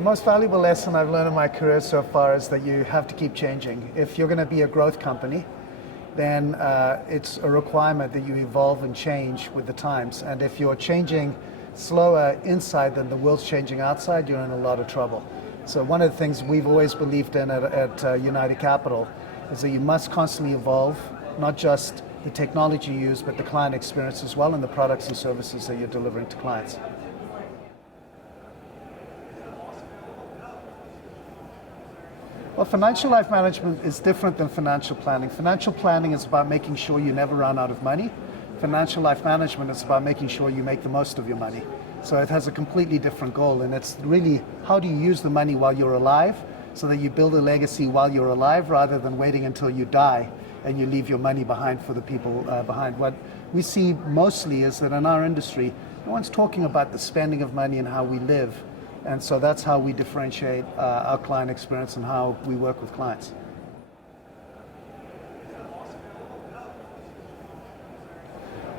The most valuable lesson I've learned in my career so far is that you have to keep changing. If you're going to be a growth company, then it's a requirement that you evolve and change with the times. And if you're changing slower inside than the world's changing outside, you're in a lot of trouble. So one of the things we've always believed in at United Capital is that you must constantly evolve, not just the technology you use, but the client experience as well, and the products and services that you're delivering to clients. Well, financial life management is different than financial planning. Financial planning is about making sure you never run out of money. Financial life management is about making sure you make the most of your money. So it has a completely different goal, and it's really how do you use the money while you're alive so that you build a legacy while you're alive rather than waiting until you die and you leave your money behind for the people behind. What we see mostly is that in our industry, no one's talking about the spending of money and how we live. And so that's how we differentiate our client experience and how we work with clients.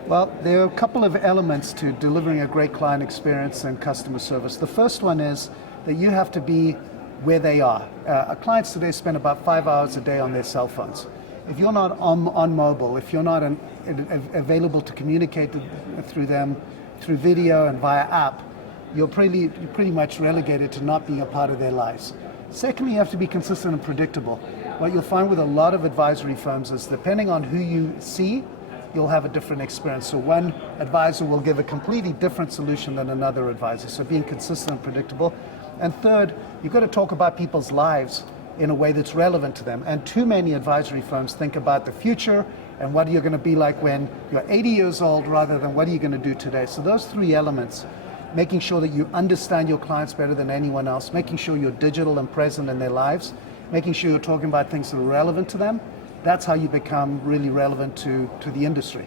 Well, there are a couple of elements to delivering a great client experience and customer service. The first one is that you have to be where they are. Our clients today spend about 5 hours a day on their cell phones. If you're not on mobile, if you're not available to communicate through them through video and via app, you're pretty much relegated to not being a part of their lives. Secondly, you have to be consistent and predictable. What you'll find with a lot of advisory firms is depending on who you see, you'll have a different experience. So one advisor will give a completely different solution than another advisor. So being consistent and predictable. And third, you've got to talk about people's lives in a way that's relevant to them. And too many advisory firms think about the future and what you're going to be like when you're 80 years old rather than what are you going to do today. So those three elements, making sure that you understand your clients better than anyone else, making sure you're digital and present in their lives, making sure you're talking about things that are relevant to them, that's how you become really relevant to the industry.